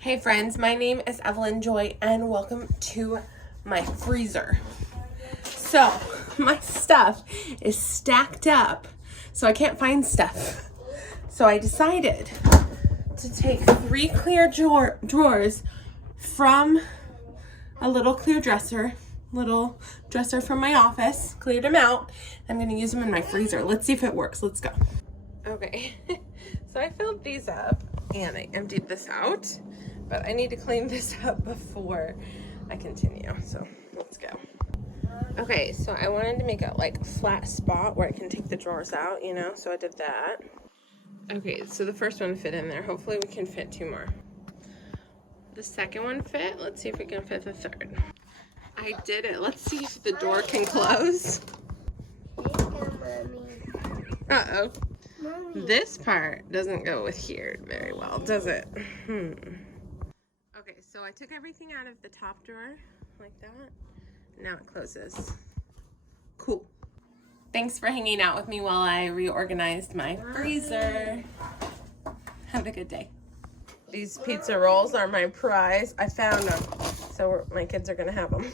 Hey friends, my name is Evelyn Joy and welcome to my freezer. So, my stuff is stacked up, so I can't find stuff. So I decided to take 3 clear drawers from a little dresser from my office, cleared them out. I'm gonna use them in my freezer. Let's see if it works. Let's go. Okay, so I filled these up and I emptied this out, but I need to clean this up before I continue, so let's go. Okay, so I wanted to make a flat spot where I can take the drawers out, you know, so I did that. Okay, so the first one fit in there. Hopefully we can fit 2 more. The second one fit. Let's see if we can fit the third. I did it. Let's see if the door can close. Uh-oh. This part doesn't go with here very well, does it? Okay, so I took everything out of the top drawer like that. Now it closes. Cool. Thanks for hanging out with me while I reorganized my freezer. Have a good day. These pizza rolls are my prize. I found them, so my kids are gonna have them.